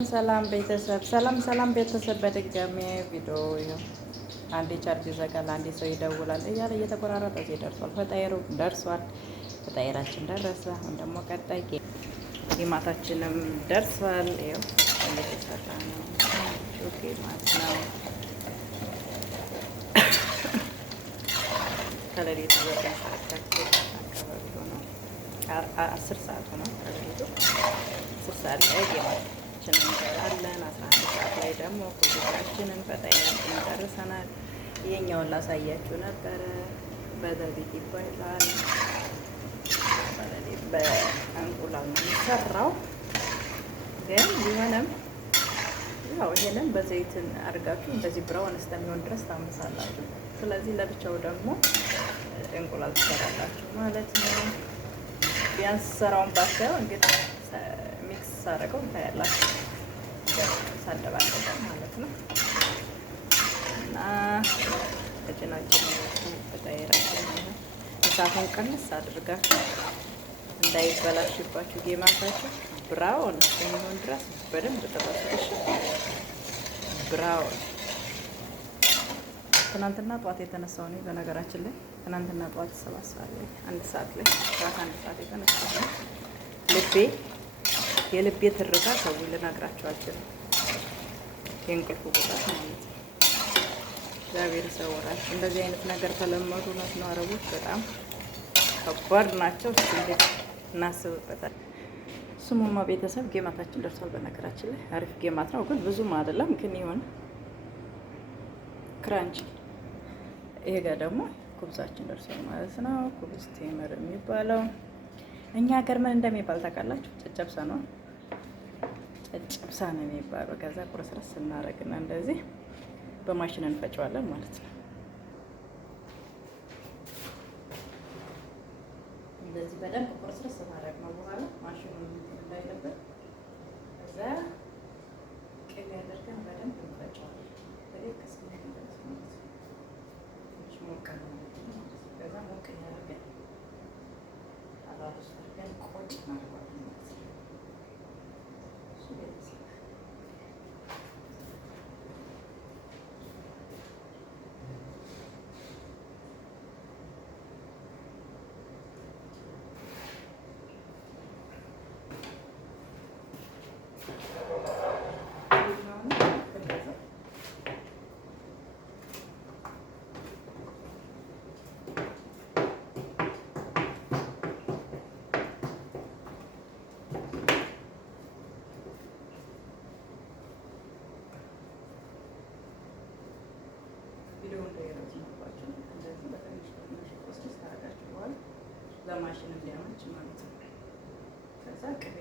ሰላም ቤተሰብ ሰላም ቤተሰብ በድጋሚ ቪዲዮ ይኸው አንዴ ቻርጅ ይዘጋል፣ አንዴ ሰው ይደውላል እያለ እየተቆራረጠ እዚህ ደርሷል። ፈጣይሩ ደርሷል። ፈጣይራችን ደረሰ። አሁን ደግሞ ቀጣይ ጌማታችንም ደርሷል። ይኸው እየተሰራ ነው። ጌማት ነው። ከሌሊቱ 9 ሰዓት ተኩል አካባቢ ሆነው 10 ሰዓት ሆነው ከሌሊቱ 10 ሰዓት ላይ ጌማት እንሰራለን። 11 ሰዓት ላይ ደግሞ ፕሮጀክታችንን ፈጣይራችንን ጨርሰናል። ይሄኛውን ላሳያችሁ ነበረ። በዘቢት ይባላል። በእንቁላል ነው የሚሰራው። ግን ቢሆንም ያው ይሄንን በዘይትን አድርጋችሁ እንደዚህ ብራውን እስከሚሆን ድረስ ታምሳላችሁ። ስለዚህ ለብቻው ደግሞ እንቁላል ትሰራላችሁ ማለት ነው። ቢያንስ ሰራውን ባታየው እንግዲህ ሚክስ ሳደርገው ታያላችሁ። ሳደባለቀው ማለት ነው። እና እጅናችን ፈጣይራችን እሳቱን ቀንስ አድርጋችሁ እንዳይበላሽባችሁ ጌማታችሁ ብራውን እስከሚሆን ድረስ በደንብ ተበስልሽ። ብራውን ትናንትና ጠዋት የተነሳው ነው። በነገራችን ላይ ትናንትና ጠዋት 7 ሰዓት ላይ 1 ሰዓት ላይ 1 ሰዓት የተነሳው ነው። የልቤ ትርታ ሰው ልነግራችሁ አልችልም። የእንቅልፉ ጉዳት ማለት ነው። እግዚአብሔር ይሰውራል። እንደዚህ አይነት ነገር ተለመዱ ነው። አረቦች በጣም ከባድ ናቸው። እንዴት እናስብበታል። ስሙማ ቤተሰብ ጌማታችን ደርሷል። በነገራችን ላይ አሪፍ ጌማት ነው፣ ግን ብዙም አይደለም። ግን ይሁን ክራንች። ይሄ ጋር ደግሞ ኩብዛችን ደርሷል ማለት ነው። ኩብዝ ቴምር የሚባለው እኛ ሀገር ምን እንደሚባል ታውቃላችሁ? ጨጨብሳ ነው። ጨጨብሳ ነው የሚባለው። ከዛ ቁርስረስ እናደርግና እንደዚህ በማሽን እንፈጨዋለን ማለት ነው። እንደዚህ በደንብ ቁርስረስ ማድረግ ነው። በኋላ ማሽኑ እንዳይለበት ከዛ ቅቤ አድርገን በደንብ እንፈጨዋለን። ሞቅ ነው። ከዛ ሞቅ እያደረገን አላውስ አድርገን ቆጭ እናደርገዋለን ማለት ነው። ለማሽን እንዲያመች ማለት ነው። ከዛ ቅቤ